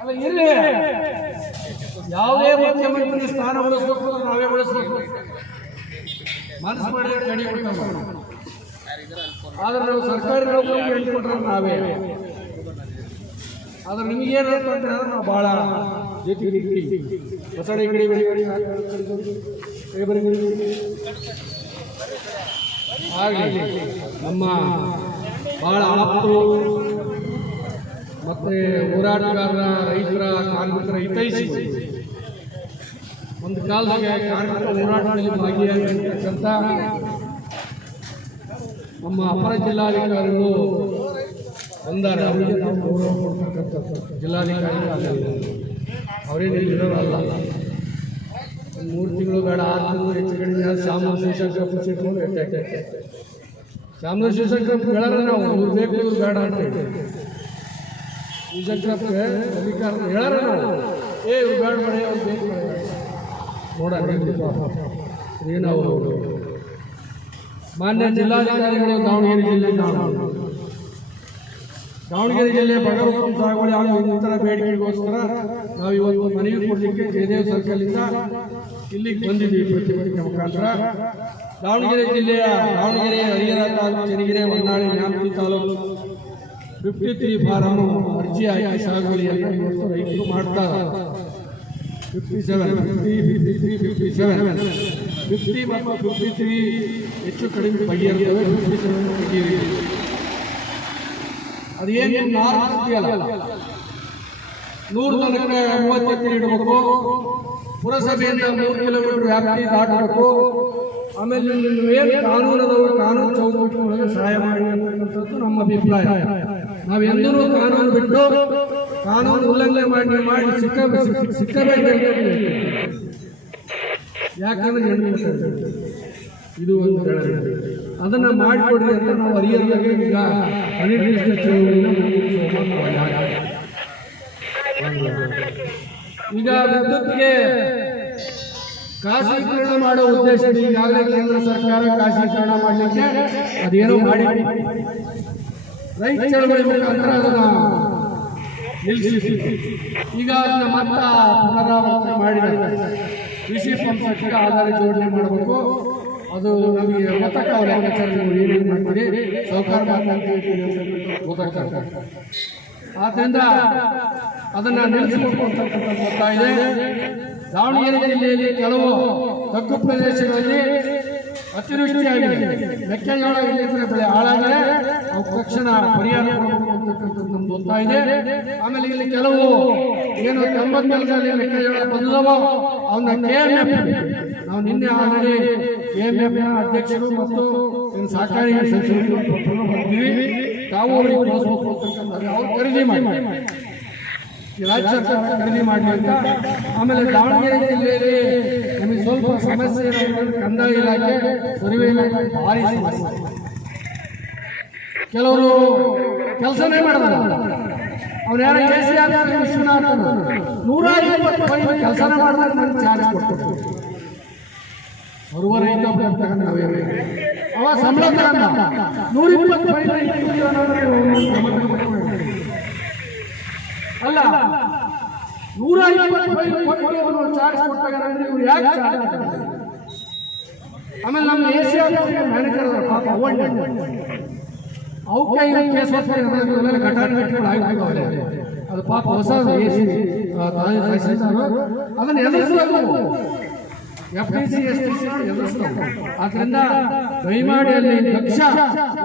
ಅಲ್ಲ ಇರಲಿ, ಯಾವುದೇ ಮುಖ್ಯಮಂತ್ರಿ ಸ್ಥಾನ ಉಳಿಸ್ಬೇಕು ನಾವೇ ಉಳಿಸ್ಬೇಕು, ಮನಸ್ಸು ಮಾಡಿದ್ರೆ ಕಡಿ ಆದ್ರೆ ನಾವು ಸರ್ಕಾರಿ ನೌಕರಿಗೆ ಹೇಳ್ಕೊಟ್ರೆ ನಾವೇ. ಆದ್ರೆ ನಿಮಗೇನು ಅಂತಂದ್ರೆ ನಾವು ಭಾಳ ಜೊತೆ ಹೊಸಡಿ ಹಾಗೆ ನಮ್ಮ ಭಾಳ ಆಪ್ತರು ಮತ್ತೆ ಹೋರಾಟಗಾರರ, ರೈತರ, ಕಾರ್ಮಿಕರ ಹಿತೈಷಿ, ಒಂದು ಕಾಲದಾಗ ಕಾರ್ಮಿಕರ ಹೋರಾಟದಲ್ಲಿ ಭಾಗಿಯಾಗಿರ್ತಕ್ಕಂಥ ನಮ್ಮ ಅಪರ ಜಿಲ್ಲಾಧಿಕಾರಿಗಳು ಬಂದಾರೆ. ಅವರಿಗೆ ನಾವು ಗೌರವ ಕೊಡ್ತಕ್ಕಂಥ ಜಿಲ್ಲಾಧಿಕಾರಿಗಳು ಅವರೇನು ಇರೋರಲ್ಲ. ಒಂದು 3 ತಿಂಗಳು ಬೇಡ, 6 ತಿಂಗಳು ಹೆಚ್ಚು ಕಡಿಮೆ ಶಾಮನೂರು ಶಿವಶಂಕರಪ್ಪ ಸಿಟ್ಕೊಂಡು ಶಾಮನೂರು ಶಿವಶಂಕರಪ್ಪ ಹೇಳೋಣ ನಾವು, ಇವ್ರು ಬೇಕು ಇವ್ರು ಬೇಡ ಅಂತ ಹೇಳಿ ಶಿವಶಂಕರಪ್ಪ ಅಧಿಕಾರ ಹೇಳೋಣ ನಾವು, ಇವ್ರು ಬೇಡ ಬೇಡ ಅವ್ರು ಬೇಕು ನೋಡೋಣ ಏನು. ಅವರು ಮಾನ್ಯ ಜಿಲ್ಲಾಧಿಕಾರಿಗಳು ದಾವಣಗೆರೆ ಜಿಲ್ಲೆ ಬಗರಹುಕುಂ ಸಾಗುವಳಿ ಹಾಗೂ ಇನ್ನಿತರ ಬೇಡಿಕೆಗೋಸ್ಕರ ನಾವು ಇವತ್ತು ಮನವಿ ಕೊಡಲಿಕ್ಕೆ ಜಯದೇವ ಸರ್ಕಲ್ನಿಂದ ಇಲ್ಲಿಗೆ ಬಂದಿದ್ದೀವಿ ಪ್ರತಿಭಟನೆ ಮುಖಾಂತರ. ದಾವಣಗೆರೆ ಜಿಲ್ಲೆಯ ದಾವಣಗೆರೆ, ಹರಿಹರ ತಾಲೂಕು, ಚನ್ನಗಿರಿ, ಹೊನ್ನಾಳಿ, ನ್ಯಾಮತಿ ತಾಲೂಕು 53 ಫಾರಂ ಅರ್ಜಿ ಹಾಕಿ ಸಾಗುವಳಿಯನ್ನು ಇವತ್ತು ರೈತರು ಮಾಡ್ತಾರೆ. 50 ಮತ್ತು 53 ಹೆಚ್ಚು ಕಡಿಮೆ ಬಗೆಹರಿಯುತ್ತವೆ. 57 ಬಗೆಹರಿಯುತ್ತವೆ. ಅದೇನು ನಾರ್ಮಲ್ ಅಲ್ಲ, 100 ಜನಕ್ಕೆ 30 ಎಕರೆ ಇಡಬೇಕು, ಪುರಸಭೆಯಿಂದ 3 ಕಿಲೋಮೀಟರ್ ವ್ಯಾಪ್ತಿ ದಾಟಬೇಕು. ಆಮೇಲೆ ಏನು ಕಾನೂನದವರು ಕಾನೂನು ಚೌಕಟ್ಟಿನೊಳಗೆ ಸಹಾಯ ಮಾಡಿ ಅಂತಕ್ಕಂಥದ್ದು ನಮ್ಮ ಅಭಿಪ್ರಾಯ. ನಾವೆಂದೂ ಕಾನೂನು ಬಿಟ್ಟು ಕಾನೂನು ಉಲ್ಲಂಘನೆ ಮಾಡಿ ಸಿಕ್ಕಬೇಕು. ಯಾಕಂದ್ರೆ ಇದು ಒಂದು ಅದನ್ನು ಮಾಡಿಕೊಡ್ರಿ ಅಂತ ನಾವು ಹರಿಹರಗೆ ಈಗ ಅನಿರ್ದಿಷ್ಟ ಚಳುವಳಿನ ಈಗ ವಿದ್ಯುತ್ಗೆ ಖಾಸಗೀಕರಣ ಮಾಡೋ ಉದ್ದೇಶ ಈಗಾಗಲೇ ಕೇಂದ್ರ ಸರ್ಕಾರ ಖಾಸಗೀಕರಣ ಮಾಡಲಿಕ್ಕೆ ಅದೇನೋ ಮಾಡಿ ರೈತ ಚಳವಳಿ ಮುಖಾಂತರ ಅದನ್ನ ನಿಲ್ಲಿಸಿ ಈಗ ಅದನ್ನ ಮತ್ತೆ ಪುನರಾವರ್ತನೆ ಮಾಡಿದ್ದಾರೆ. ಕೃಷಿ ಪಂಪ್ ಸೆಟ್ಗೆ ಆಧಾರ ಜೋಡಣೆ ಮಾಡಬೇಕು. ಅದು ನಮಗೆ ಗೊತ್ತಾಗಲ್ಲ, ಏನೇನು ಮಾಡ್ತೀರಿ ಸಹಕಾರ ಗೊತ್ತಾಗ್ತದೆ. ಆದ್ದರಿಂದ ಅದನ್ನು ನಿಲ್ಲಿಸಬೇಕು ಅಂತಕ್ಕಂಥ ಗೊತ್ತಾಗಿದೆ. ದಾವಣಗೆರೆ ಜಿಲ್ಲೆಯಲ್ಲಿ ಕೆಲವು ತಗ್ಗು ಪ್ರದೇಶಗಳಲ್ಲಿ ಅತಿವೃಷ್ಟಿಯಾಗಿದೆ, ಮೆಕ್ಕೆಜೋಳ ಇಲ್ಲಿದ್ರೆ ಬೆಳೆ ಹಾಳಾಗಿದೆ, ಅವು ತಕ್ಷಣ ಪರಿಹಾರ ಕೊಡಬೇಕು ಅಂತಕ್ಕಂಥದ್ದು ನಮ್ದು ಗೊತ್ತಾಗಿದೆ. ಆಮೇಲೆ ಇಲ್ಲಿ ಕೆಲವು ಏನು 90 ಮೆಕ್ಕೆಜೋಳ ಬಂದವೋ ಅವನ್ನ KMF ನಾವು ನಿನ್ನೆ ಆಲ್ರೆಡಿ KMF ಅಧ್ಯಕ್ಷರು ಮತ್ತು ಸಹಕಾರಿ ಸಚಿವರು ಬರ್ತೀವಿ, ತಾವು ಅವರಿಗೆ ಕಳಿಸ್ಬೇಕು ಅಂತಕ್ಕಂಥ ಅವ್ರು ಖರೀದಿ ಮಾಡಿ ರಾಜ್ಯ ಸರ್ಕಾರ ಖರೀದಿ ಮಾಡಿ ಅಂತ. ಆಮೇಲೆ ದಾವಣಗೆರೆ ಜಿಲ್ಲೆಯಲ್ಲಿ ನಮಗೆ ಸ್ವಲ್ಪ ಸಮಸ್ಯೆ ಕಂದಾಯ ಇಲಾಖೆ, ಸರ್ವೆ ಇಲಾಖೆ ಭಾರಿ ಸಮಸ್ಯೆ. ಕೆಲವರು ಕೆಲಸನೇ ಮಾಡಲ್ಲ. ಅವ್ರು ಯಾರ KCR ವಿಶ್ವನಾಥ್ 120 ಕೆಲಸನ ಮಾಡಿದಾಗ ನನಗೆ ಚಾರ್ಜ್ ಕೊಡ್ತಾರೆ. ಬರುವ ರೈತ ತಗೊಂಡು ಅವ ಸಂಬಳ ತಗೊಂಡ 120 ಅಲ್ಲ 125 ಚಾರ್ಜ್ ಕೊಟ್ಟಾಗ ಇವ್ರು ಯಾಕೆ ಚಾರ್ಜ್? ಆಮೇಲೆ ನಮ್ಮ ACR ಮ್ಯಾನೇಜರ್ ಪಾಪ ಅವಕ್ಕೆ ಕೇಸ್ ಘಟನೆಗಳು ಆಗಿದ್ದಾವೆ. ಅದು ಪಾಪ ಹೊಸ ಅದನ್ನು ಎದುರಿಸಬೇಕು, FTC STC ಎದುರಿಸಬೇಕು. ಆದ್ರಿಂದ ದಯಮಾಡಿ ಅಲ್ಲಿ ದಕ್ಷ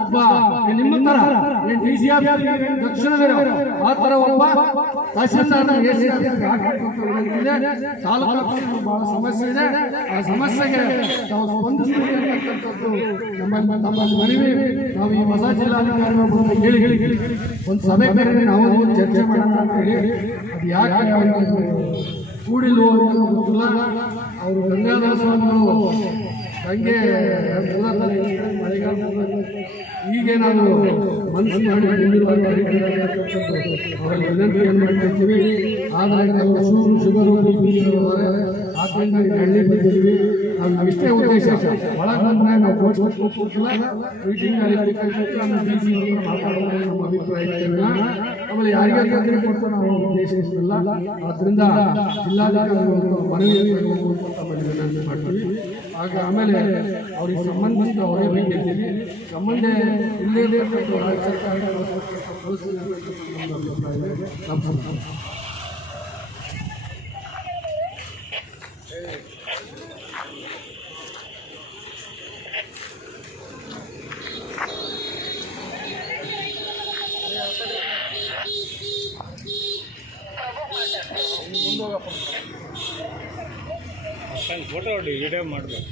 ಒಬ್ಬ ನಿಮ್ಮ ತರ DCR ದಕ್ಷಿಣವಿರೋ ಆ ತರ ಒಬ್ಬ ತಹಶೀಲ್ದಾರ್ ತಾಲೂಕು ಬಹಳ ಸಮಸ್ಯೆ ಇದೆ. ಆ ಸಮಸ್ಯೆಗೆ ತಾವು ಸ್ಪಂದಿಸಬೇಕಂತಕ್ಕಂಥದ್ದು ನಮ್ಮ ಮನವಿ. ನಾವು ಈ ಹೊಸ ಜಿಲ್ಲಾಧಿಕಾರಿ ಹೇಳಿ ಒಂದು ಸಭೆ ಕರೆದು ನಾವು ಚರ್ಚೆ ಮಾಡೋಣ ಅಂತ ಹೇಳಿ, ಅದು ಯಾಕೆ ಕೂಡಿಲ್ವೋ ಗೊತ್ತಿಲ್ಲ. ಅವರು ಗಂಗಾದಾಸರು ಹಂಗೆ ಈಗೇನಾದರೂ ಮನಸ್ಸು ಮಾಡಿ ಅವರಲ್ಲಿ ವಿನಂತಿಯನ್ನು ಮಾಡ್ತಿರ್ತೀವಿ. ಆದರೆ ಶುಗರು BP ಆದ್ದರಿಂದ ಹಳ್ಳಿ ಬಂದಿದ್ದೀವಿ. ನಾವು ಇಷ್ಟೇ ಉದ್ದೇಶ ಒಳಗೆ ಬಂದ್ರೆ ನಾವು ಕೊಡ್ತಿಲ್ಲ ಮೀಟಿಂಗ್ ಮಾತಾಡೋದು ನಮ್ಮ ಅಭಿಪ್ರಾಯ ಆಮೇಲೆ ಯಾರಿಗೆ ತೊಂದರೆ ಕೊಟ್ಟು ನಾವು ಉದ್ದೇಶಿಸಿಲ್ಲ. ಆದ್ದರಿಂದ ಜಿಲ್ಲಾಧಿಕಾರಿಗಳು ಮನವಿ ಮಾಡ್ತೀವಿ. ಆಗ ಆಮೇಲೆ ಅವ್ರಿಗೆ ಸಂಬಂಧಿಸಿದ ಅವರೇ ಬೇಕಿರ್ತೀವಿ. ಸಂಬಂಧ ಇಲ್ಲೇ ರಾಜ್ಯ ಸರ್ಕಾರ ಫೋಟೋ ವಿಡಿಯೋ ಮಾಡಬೇಕು.